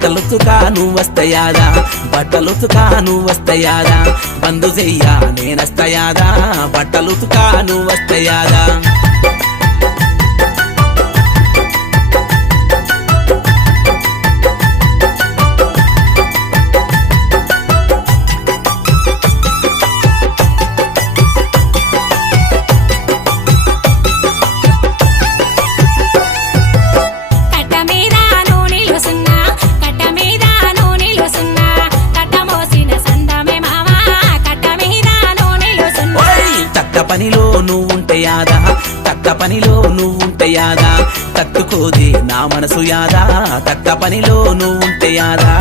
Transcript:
బట్టలుతుకా నువ్వొస్తయాదా బట్టలుతుకా నువ్వొస్తయాదా బంధు చెయ్యా నేనొస్తయాదా బట్టలుతుకా నువ్వొస్తయాదా పనిలో నువ్వుంటే యాదా తక్క పనిలో నువ్వుంటే యాదా తట్టుకోదే నా మనసు యాదా తక్క పనిలో నువ్వుంటే యాదా